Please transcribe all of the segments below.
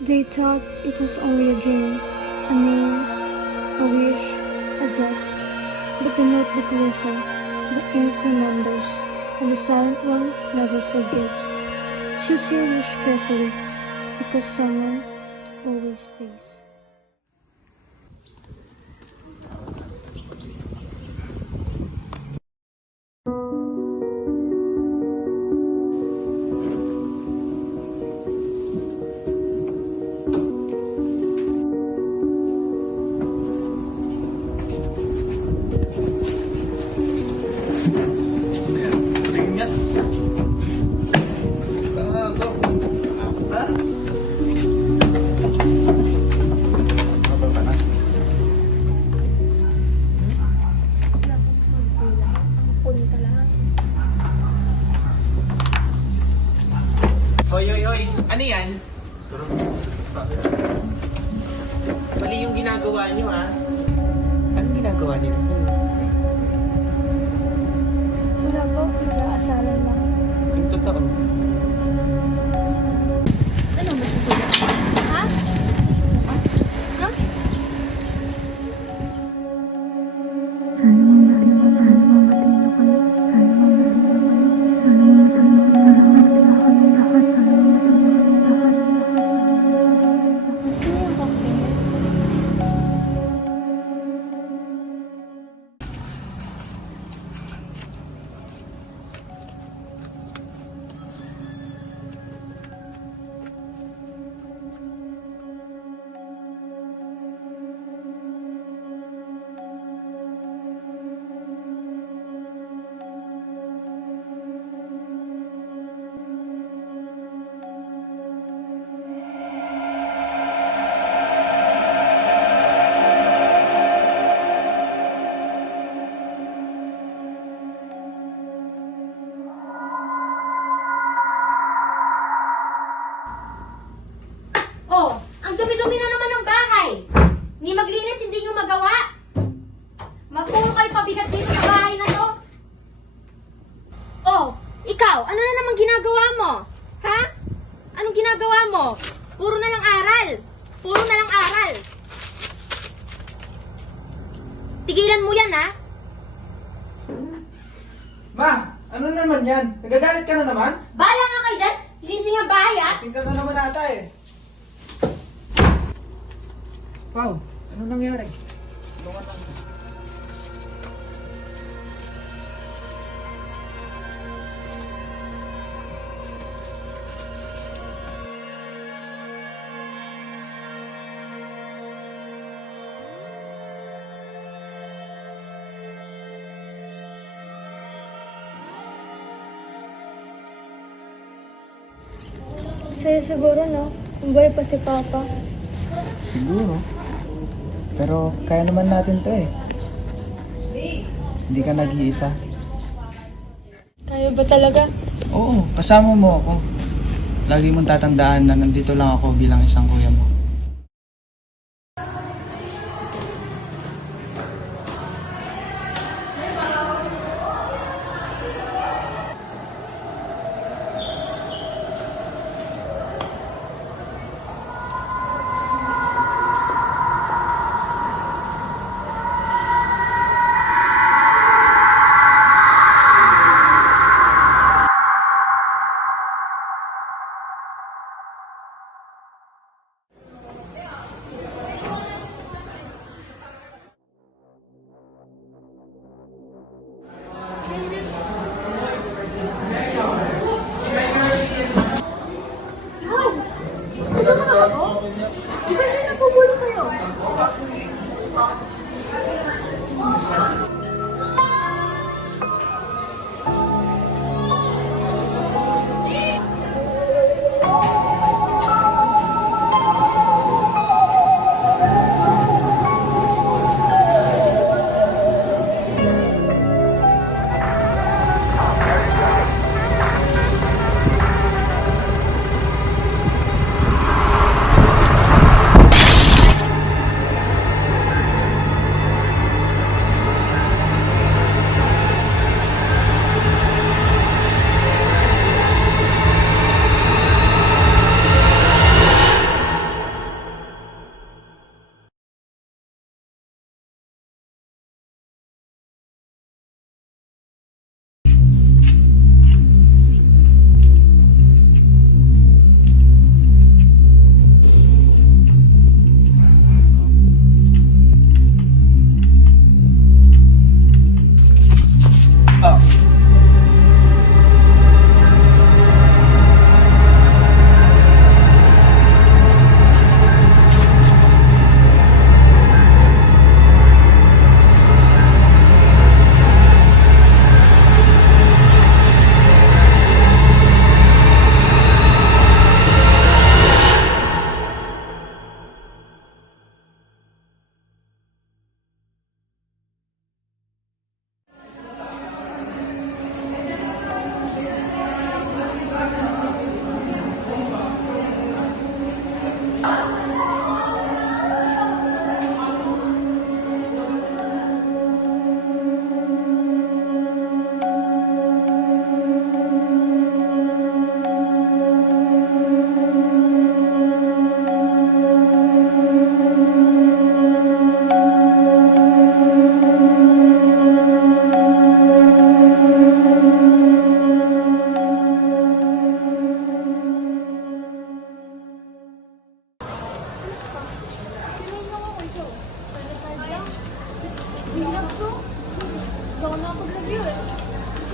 They thought it was only a dream, a name, a wish, a death. But the notebook listens, the ink remembers, and the silent one never forgives. Choose your wish carefully, because someone always pays. Hoy, hoy, hoy! Ano yan? Mali yung ginagawa nyo, ha? Anong ginagawa nila sa'yo? Wala po, nag-aasaran lang. Yung totoo. Ano ba si Kuya? Ha? No? Sana mamating na kayo. Sana mamating na kayo. Sana mamating na kayo. Sana mamating na kayo. Lahat. Sana mamating na kayo. Lahat. Bakit niya bakit? Oh, ang dumi-dumi na naman ng bahay. Ni maglinis, hindi nyo magawa. Magpuro kayo pabigat dito sa bahay na to. Oh, ikaw, ano na naman ginagawa mo? Ha? Anong ginagawa mo? Puro na lang aral. Puro na lang aral. Tigilan mo yan, ha? Ma, ano naman yan? Nagagalit ka na naman? Bahala nga kayo dyan. Linising ang bahay, ha? Kasing ka na naman ata eh. Pao, ano nangyari? Tulungan lang. Saya siguro, no? Buhay pa si Papa. Siguro. Pero kaya naman natin to eh. Hindi ka nag-iisa. Kaya ba talaga? Oo, kasama mo ako. Lagi mong tatandaan na nandito lang ako bilang isang kuya mo.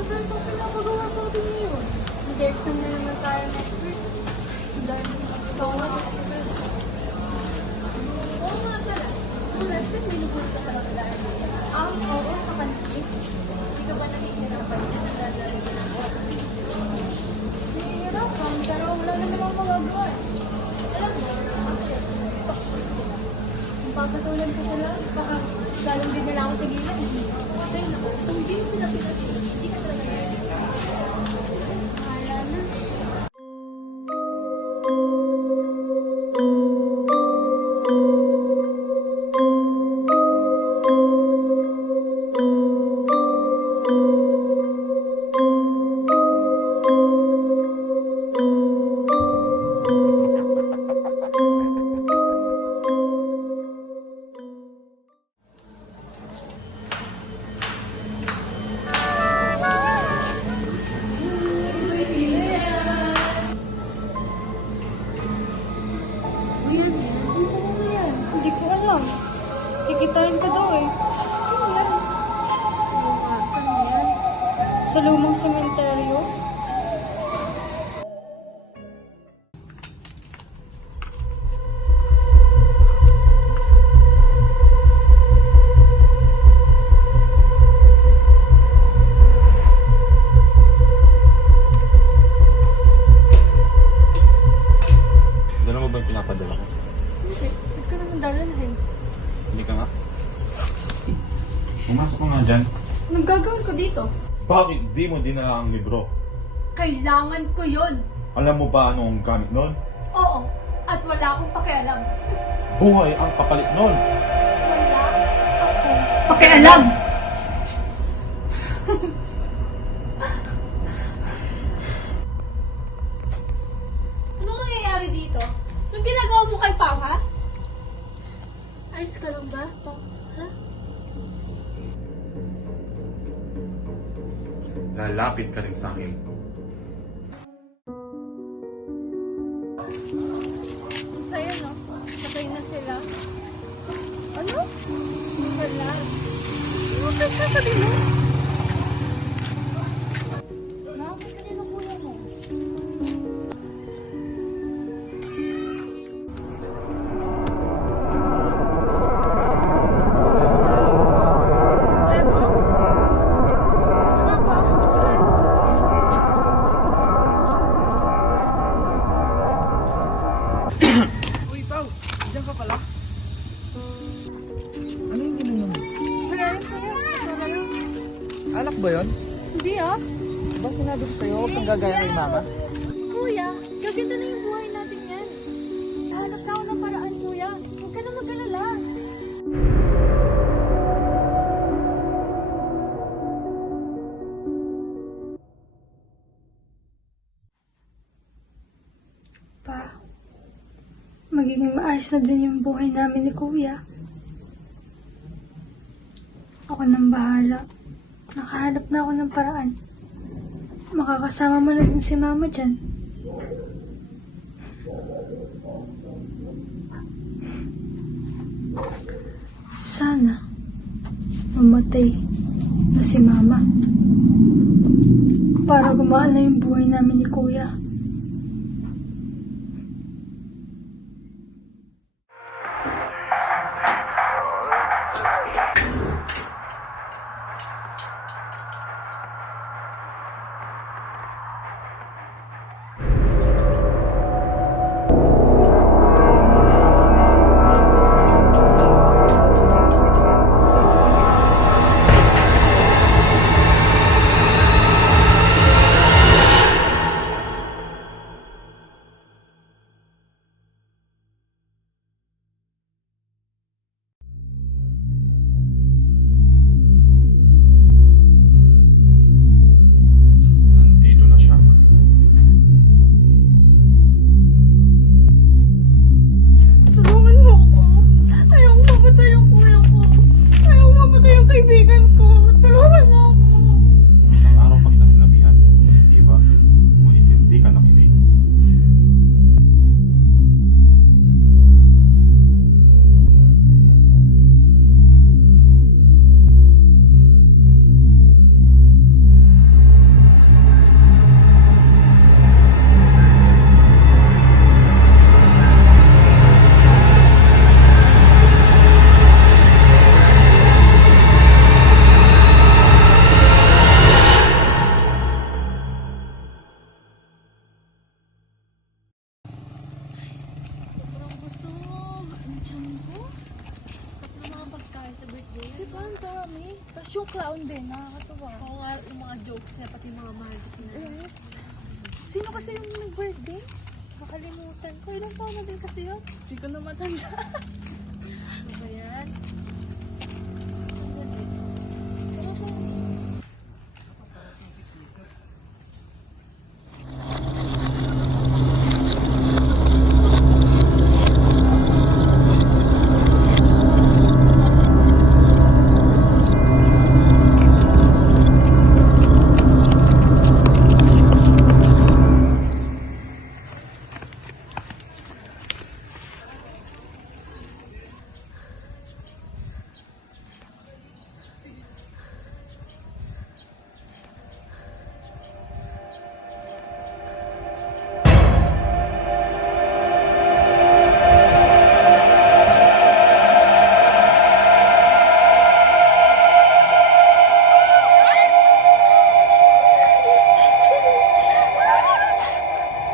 tagal pa pinapagawa sa atin ngayon. Mag-exam na naman tayo next week. Dahil tawa. Oo nga pala. Last time may nabuli ka pala dahil. Oo, sa kanila. Hindi ka ba nahihirapan niya na dadali ka na wala? Nahihirapan, pero wala naman akong magagawa eh. Alam mo, kung papatulan ko sila, baka lalong din nila ako sa gilid. Sa'yo na, kung hindi sila pinatulan, hindi ka talaga yan. Bahala na. Hindi ko alam. Kikitain ko daw eh. Sino yan? Saan yan? Sa lumang sementeryo? Dala mo ba yung pinapadala ko? Hindi. Ba't ka naman dadalhin? Hindi ka nga. Pumasok ko nga dyan. Anong gagawin ko dito? Bakit di mo dinala ang libro? Kailangan ko yun. Alam mo ba ano ang gamit nun? Oo. At wala akong pakialam. Buhay ang kapalit nun. Wala akong pakialam. Anong nangyayari dito? Yung ginagawa mo kay Pao, ha? Ayos ka lang ba, Pao? Ha? Lalapit ka rin sa akin. Sa'yo, no? Patay na sila. Ano? Wala. Ano ka sasabi mo? Nakapit ka rin ang kuya mo. Kaya mo? Ano pa? Uy, Pao! Diyan ka pala? Ano yung ginagawa mo? Wala rin kuya. Kasama lang. Alak ba yun? Hindi ah. Ba sinabi ko sa'yo, huwag kang gagaya kay mama? Kuya, gaganda na yung buhay natin yan. Hanap na ako ng paraan, kuya. Huwag ka na mag-alala. Pa, magiging maayos na din yung buhay namin ni kuya. Ako nang bahala. Nakahanap na ako ng paraan. Makakasama mo na din si mama dyan. Sana mamatay na si mama para gumaan na yung buhay namin ni kuya. tiyan ko. Yung mga pagkain sa birthday. Di ba ang dami? Tapos yung clown din, nakakatawa. Oo nga, yung mga jokes niya, pati yung mga magic na. Sino kasi yung nag-birthday? Makalimutan ko. Ilang taon na din kasi yun? Hindi ko na matanda. Ano ba yan?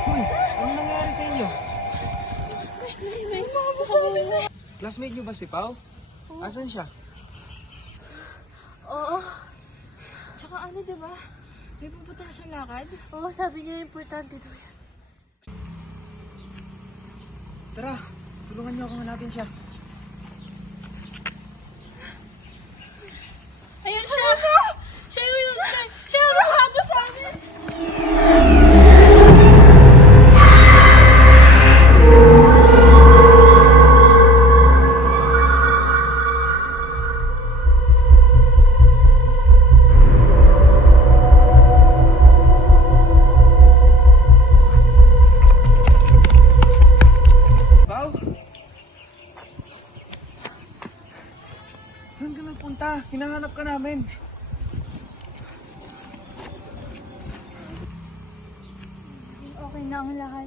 Hoy, ano nangyari sa inyo? Classmate niyo ba si Pao? Asan siya? Oo. Tsaka ano, diba? May pupunta siyang lakad? Oo, sabi niya importante daw yan. Tara, tulungan niyo akong hanapin siya. Ayun siya! Siya yung nakahabol sa amin! Pao? Saan ka nagpunta? Hinahanap ka namin. Okay na ang lahat.